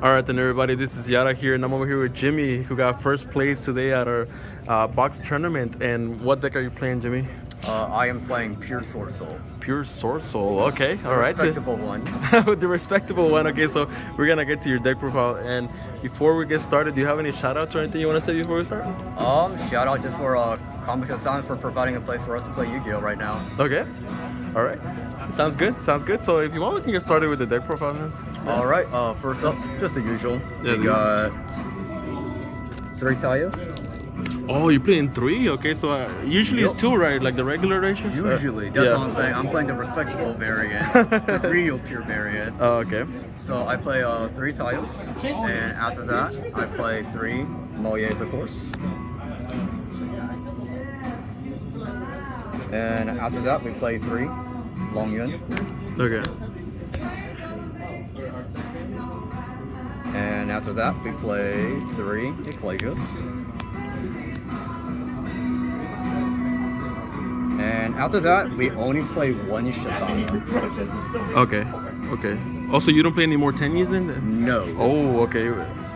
All right, then everybody, this is Yara here, and I'm over here with Jimmy, who got first place today at our box tournament. And what deck are you playing, Jimmy? I am playing pure Swordsoul. Pure Swordsoul. Okay, all right. Respectable one. The respectable one. Okay, so we're gonna get to your deck profile. And before we get started, do you have any shout-outs or anything you want to say before we start? Shout out just for Comic Hassan for providing a place for us to play Yu-Gi-Oh right now. Okay. All right. Sounds good. Sounds good. So if you want, we can get started with the deck profile then. All right. First up, just the usual. Yeah, We got 3 Tayas. Oh, you're playing 3? Okay, so usually it's 2, right? Like the regular ratios? Usually, that's what I'm saying. I'm playing the respectable variant, the real pure variant. Oh, okay. So I play 3 Tayas, and after that, I play 3 Moyes, of course. And after that, we play 3 Long Yun. Okay. And after that, we play 3 Ecclesias. And after that, we only play 1 Shatana. Okay. Okay. Also, you don't play any more Tenyis then? No. Oh, okay.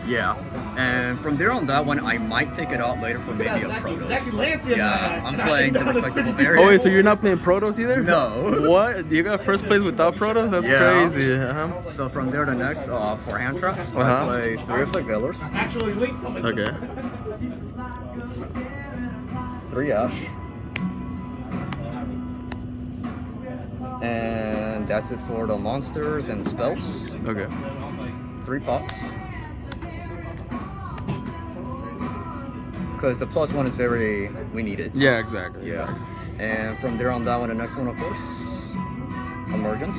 Yeah. And from there on that one, I might take it out later for maybe a Protoss. Yeah, I'm playing the respectable variant. Oh, wait, so you're not playing Protoss either? No. What? You got first place without Protoss? That's Yeah. crazy. Uh-huh. So from there to next, for hand traps, Uh-huh. I play 3 Afflict Veilers, Okay. 3 Ash. And that's it for the monsters and spells. Okay. 3 pops. Because the +1 is we need it. Yeah, exactly. Yeah. And from there on down to the next one, of course, Emergence.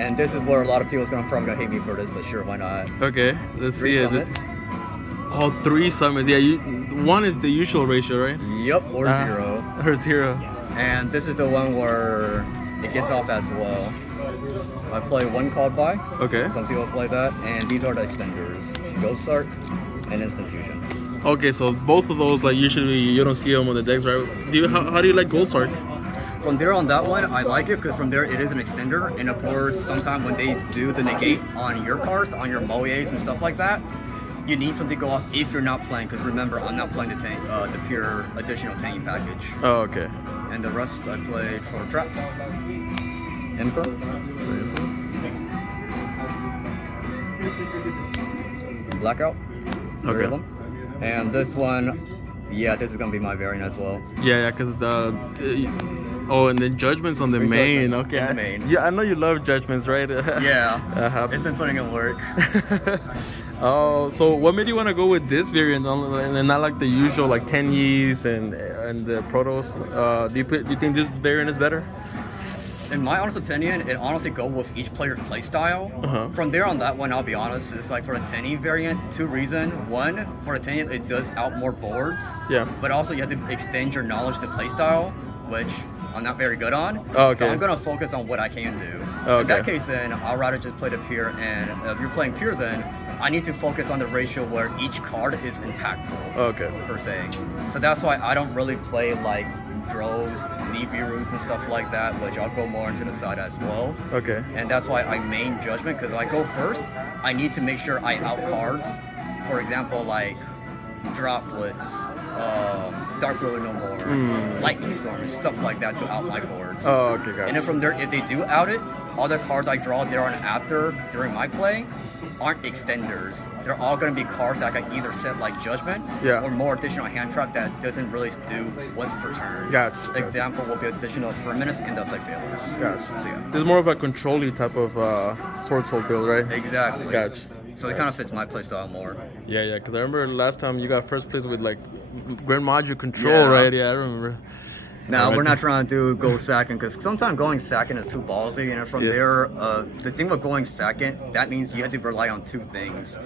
And this is where a lot of people are probably gonna hate me for this, but sure, why not? Okay, let's 3 see it. summits. Oh, 3 summons. Yeah, 1 is the usual ratio, right? Yep, or 0. Or 0. And this is the one where it gets off as well. I play 1 card by. Okay. Some people play that, and these are the extenders: Ghost Arc and Instant Fusion. Okay, so both of those, like usually you don't see them on the decks, right? How do you like Gold Sark? From there on that one, I like it because from there it is an extender, and of course, sometimes when they do the negate on your cards, on your Moyes and stuff like that, you need something to go off if you're not playing. Because remember, I'm not playing the pure additional tanking package. Oh, okay. And the rest I played for traps. Emperor. Blackout. 3 Okay. of them. And this one, yeah, this is gonna be my variant as well. Yeah, because oh, and then Judgments on the Three main. Judgments Okay. on the main. Yeah, I know you love Judgments, right? Yeah, it's been putting in work. Oh, so what made you want to go with this variant and not like the usual like Tenyis and the Protoss? Do you think this variant is better? In my honest opinion, it honestly goes with each player's playstyle. Uh-huh. From there on that one, I'll be honest, it's like for the Tenny variant, 2 reasons. 1, for the Tenny, it does out more boards. Yeah. But also you have to extend your knowledge to playstyle, which I'm not very good on. Oh, okay. So I'm gonna focus on what I can do. Oh, In that okay. case, then I'll rather just play the pure. And if you're playing pure, then I need to focus on the ratio where each card is impactful. Okay. Per se. So that's why I don't really play like droves, Nibiru's and stuff like that, which I'll go more into the side as well. Okay. And that's why I main Judgment, because if I go first, I need to make sure I out cards. For example, like Droplets, Dark Ruler No More, Lightning Storm, stuff like that to out my boards. Oh, okay, got And then it. from there, if they do out it, all the cards I draw there on after during my play aren't extenders. They're all going to be cards that I can either set like Judgment Yeah. or more additional hand trap that doesn't really do once per turn. Gotcha. Example will be additional Permanence and the Afflict Veilers. Gotcha. So, yeah. This is more of a control-y type of Swordsoul build, right? Exactly. Gotcha. So it kind of fits my playstyle more. Yeah, yeah. Because I remember last time you got first place with like Grand Module Control, Yeah. right? Yeah, I remember. Now, Right. we're not trying to go second because sometimes going second is too ballsy. And from Yeah. there, the thing with going second, that means you have to rely on 2 things.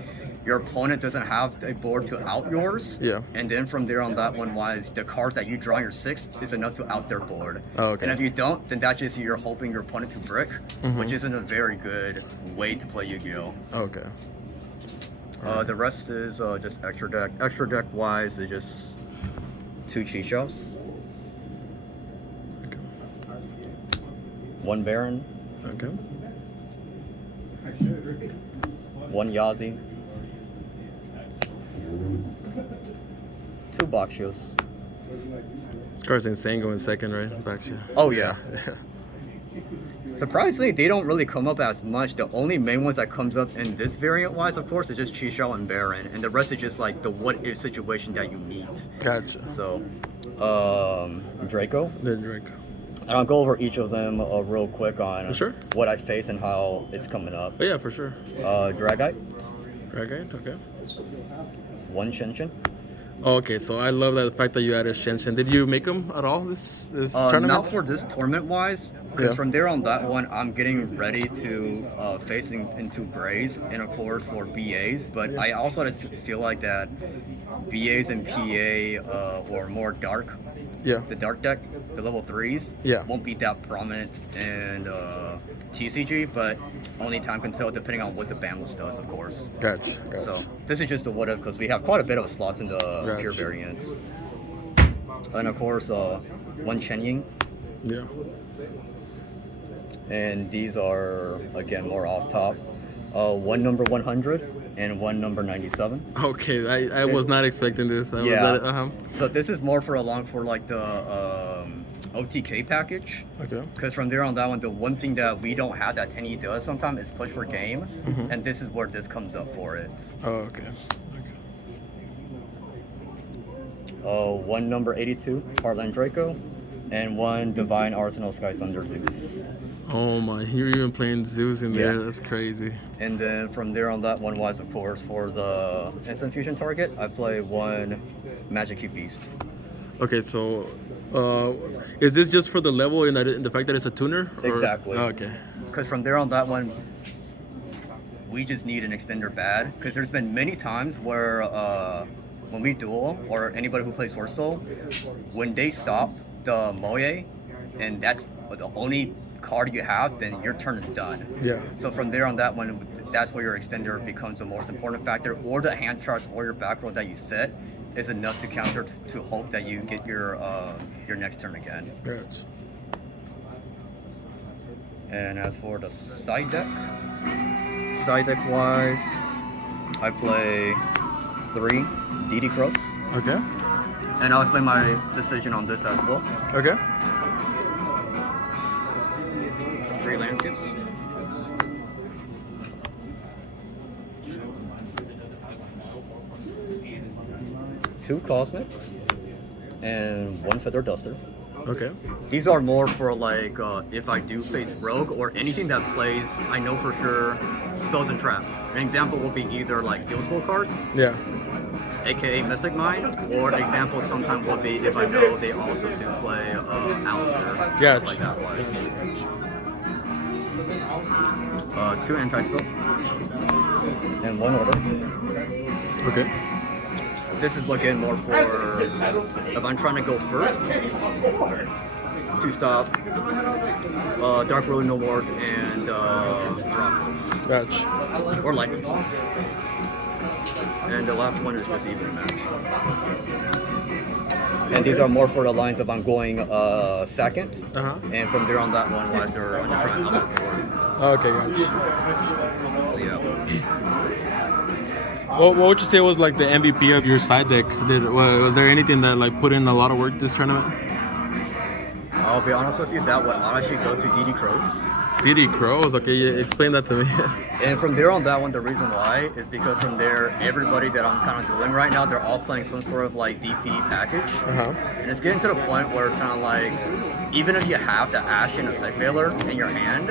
Your opponent doesn't have a board to out yours. Yeah. And then from there on that one wise, the cards that you draw in your 6th is enough to out their board. Oh, okay. And if you don't, then that's just you're hoping your opponent to brick, which isn't a very good way to play Yu-Gi-Oh! Okay. The rest is just extra deck. Extra deck wise is just 2 cheat shells. 1 Baron, Okay. 1 Yazi, 2 Boxios. This card's insane going second, right? Back shot. Oh yeah. Surprisingly, they don't really come up as much. The only main ones that comes up in this variant wise, of course, is just Chixiao and Baron, and the rest is just like the what if situation that you meet. Gotcha. So, Draco. The Draco. And I'll go over each of them real quick on Sure. what I face and how it's coming up. Oh, yeah, for sure. Dragite, Dragite, okay. 1 Shinshin. Oh, okay, so I love that the fact that you added Shenshin. Did you make them at all this tournament? Not for this tournament wise, because Yeah. from there on that one, I'm getting ready to facing into Grays and of course for BAs. But I also just feel like that BAs and PA or more dark, Yeah. the dark deck, the level 3s, Yeah. won't be that prominent in TCG, but only time can tell depending on what the ban list does, of course. Gotcha. So this is just a what if because we have quite a bit of slots in the pure Gotcha. variant. And of course, 1 Shenying. Yeah. And these are again more off top. 1 number 100 and 1 number 97. Okay, I was not expecting this. Yeah. So this is more for like the OTK package. Okay. Because from there on that one, the one thing that we don't have that 10E does sometimes is push for game, Mhm. and this is where this comes up for it. Oh, okay. 1 number 82 Heartland Draco, and 1 Divine Arsenal Sky Thunder Zeus. Oh my, you're even playing Zeus in there. Yeah. That's crazy. And then from there on that one was, of course, for the instant fusion target, I play 1 Magic Cube Beast. Okay, so is this just for the level and the fact that it's a tuner? Or? Exactly. Oh, okay. Because from there on that one, we just need an extender bad. Because there's been many times where when we duel, or anybody who plays Swordsoul, when they stop the Moye, and that's the only card you have, then your turn is done. Yeah. So from there on that one, that's where your extender becomes the most important factor, or the hand charts or your back row that you set is enough to counter to hope that you get your next turn again. Gotcha. And as for the side deck wise, I play 3 DD Crows, Okay. and I'll explain my decision on this as well. Okay. 3 landscapes. Two Cosmic and 1 Feather Duster. Okay. These are more for like if I do face Rogue or anything that plays, I know for sure, spells and trap. An example will be either like Field Spell cards, Yeah. aka Mystic Mind, or an example sometimes will be if I know they also do play Alistair. Yeah. Stuff like that was. 2 anti-spells and 1 order. Okay. This is again more for if I'm trying to go first to stop Dark Road No Wars and Droplets Gotcha. or Lightning Storms. And the last one is just even match. And these are more for the lines of I'm going second, and from there on that one was they're on the front of the board. Okay, gotcha. So yeah. What would you say was like the MVP of your side deck? Was there anything that like put in a lot of work this tournament? I'll be honest with you, that would honestly go to DD Crows. DD Crows? Okay, yeah, explain that to me. And from there on that one, the reason why is because from there, everybody that I'm kind of doing right now, they're all playing some sort of like DP package. And it's getting to the point where it's kind of like, even if you have the Ash and a Sight Veiler in your hand,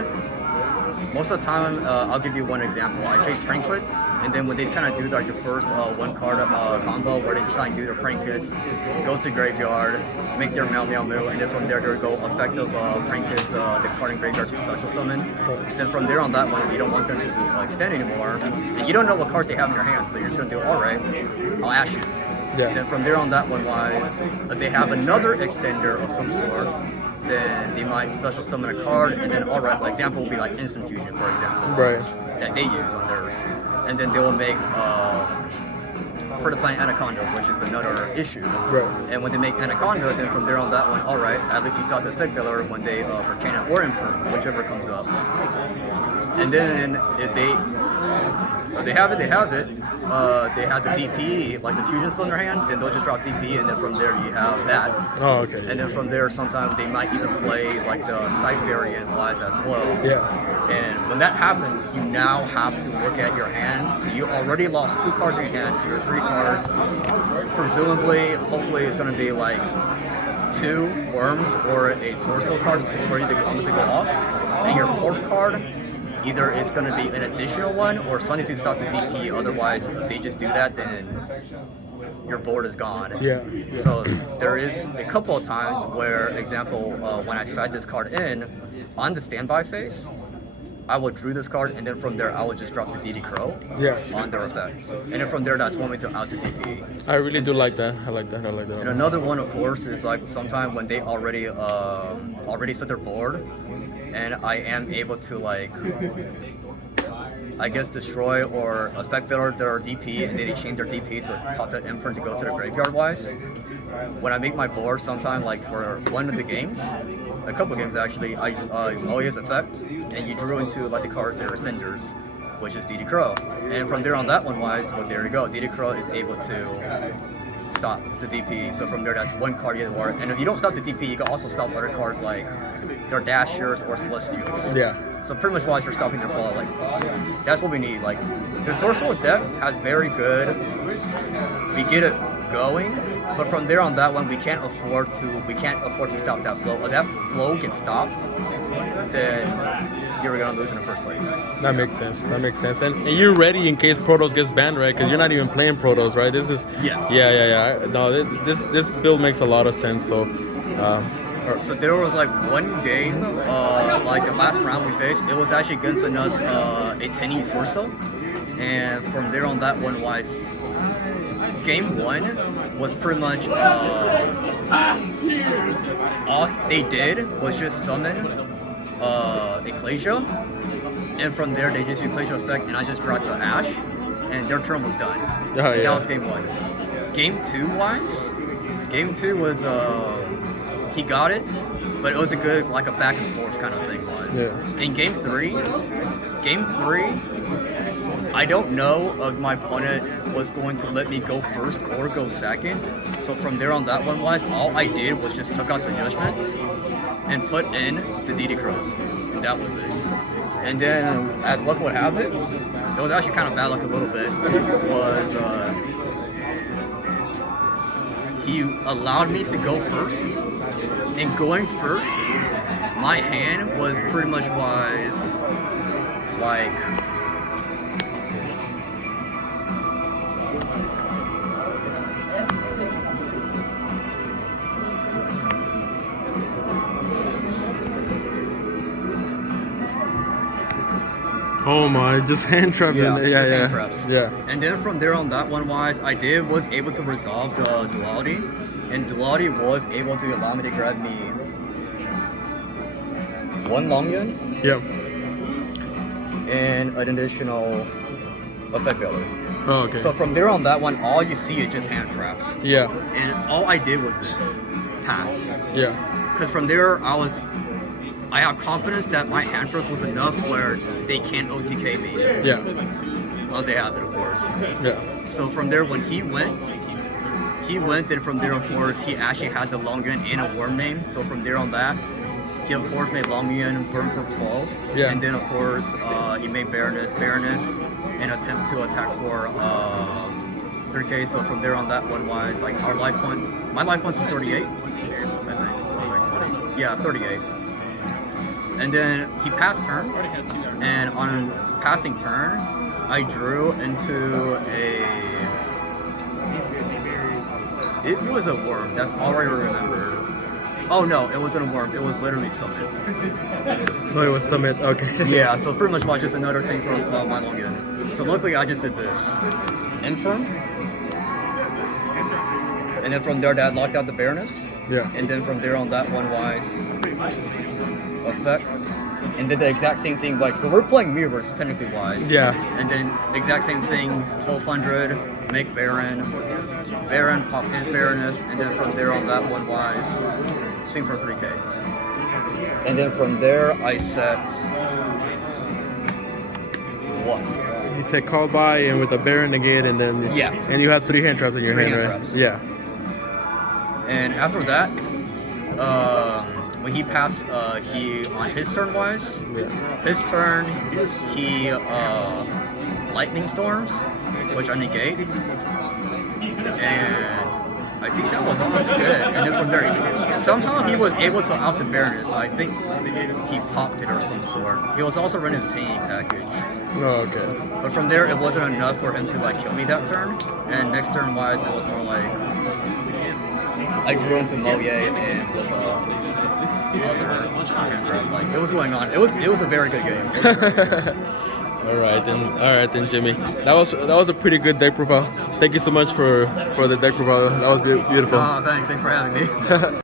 most of the time, I'll give you one example. I chase prank hits, and then when they kind of do like the first one card combo where they decide to do their prank hits, goes to graveyard, make their Meow Meow Moo, and then from there they go effective prank hits, the card in graveyard to special summon. Then from there on that one, if you don't want them to extend anymore, and you don't know what cards they have in your hand, so you're just gonna do alright, I'll ask you. Yeah. Then from there on that one wise, if they have another extender of some sort, then they might special summon a card, and then alright, like example will be like Instant Fusion, for example, Right. that they use on theirs, and then they will make for the planet Anaconda, which is another issue. Right. And when they make Anaconda, then from there on that one, alright, at least you saw the Thick Filler when they for Chain or Imperm, whichever comes up. And then if they they have it. They have the DP, like the fusion spell in their hand. Then they'll just drop DP, and then from there you have that. Oh, okay. And then from there, sometimes they might even play like the side variant wise as well. Yeah. And when that happens, you now have to look at your hand. So you already lost 2 cards in your hand, so your 3 cards, presumably, hopefully, it's going to be like 2 worms or a Swordsoul card for you to come to go off. And your 4th card, either it's going to be an additional one or something to stop the DP. Otherwise, if they just do that, then your board is gone. Yeah. So there is a couple of times where, example, when I side this card in, on the standby phase, I will drew this card, and then from there I will just drop the DD Crow on their effect. And then from there, that's one way to out the DP. I really do like that. I like that. And another one, of course, is like sometimes when they already set their board, and I am able to like, I guess, destroy or affect their DP, and then they change their DP to pop that imprint to go to the graveyard wise. When I make my board, sometime like for one of the games, a couple of games actually, I Moya's effect, and you drew into like the cards that are Cinders, which is DD Crow. And from there on that one wise, well, there you go. DD Crow is able to stop the DP. So from there, that's one card you have to work. And if you don't stop the DP, you can also stop other cards like their Dashers or Celestials. Yeah. So pretty much while you're stopping their fall, like that's what we need. Like the Swordsoul deck has very good. We get it going, but from there on that one, we can't afford to stop that flow. If that flow gets stopped, then you're gonna lose in the first place. That makes sense. And you're ready in case Protoss gets banned, right? Because you're not even playing Protoss, right? This is yeah. No, this build makes a lot of sense. So. So there was like one game, like the last round we faced, it was actually against us a 10E Swordsoul, and from there on that one wise, game 1 was pretty much all they did was just summon Ecclesia, and from there they just used Ecclesia effect, and I just dropped the Ash, and their turn was done. That was game 1. Game 2 wise, game 2 was he got it, but it was a good, like a back and forth kind of thing was. Yeah. In game 3, I don't know if my opponent was going to let me go first or go second. So from there on that one wise, all I did was just took out the Judgment and put in the DD Crows. And that was it. And then, as luck would have it, it was actually kind of bad luck a little bit, was he allowed me to go first. And going first, my hand was pretty much wise, like, oh my, just hand traps in there. Hand traps. Yeah. And then from there on that one wise, I was able to resolve the duality. And duality was able to allow me to grab me 1 Longyun. Yep. And an additional effect value. Oh, okay. So from there on that one, all you see is just hand traps. Yeah. And all I did was this, pass. Yeah. Because from there, I have confidence that my hand traps was enough where they can't OTK me. Yeah. Once they have it, of course. Yeah. So from there, when he went, and from there, of course, he actually had the Longyun and a worm name. So from there on that, he of course made Longyun burn for 12. Yeah. And then of course, he made Baroness, and attempt to attack for 3K. So from there on that one wise, like our life point, my life point was 38, I think. Yeah, 38. And then he passed turn, and on passing turn, I drew into it was a worm, that's all I remember. Oh no, it wasn't a worm, it was literally Summit. No, it was Summit, okay. Yeah, so pretty much was just another thing from my Longyun. So luckily I just did this. Infirm. And then from there that locked out the Baroness. Yeah. And then from there on that one wise effect. And did the exact same thing, like, so we're playing mirrors technically wise. Yeah. And then exact same thing, 1200, make Baron, pop his Baroness, and then from there on that one wise, swing for 3K. And then from there I set 1. he said called by and with a Baron negate, and then Yeah. and you had 3 hand traps in your 3 hand, hand right? traps. Yeah. And after that, when he passed, he on his turn wise, Yeah. his turn, he lightning storms, which I negate, and I think that was honestly good. And then from there, somehow he was able to out the Baroness. I think he popped it or some sort. He was also running a tiny package. Oh, okay. But from there, it wasn't enough for him to like kill me that turn. And next turn wise, it was more like I drew into Moye and with other hand trap. Like it was going on. It was a very good game. It was a very good game. All right then, Jimmy. That was a pretty good deck profile. Thank you so much for the deck profile. That was beautiful. Thanks for having me.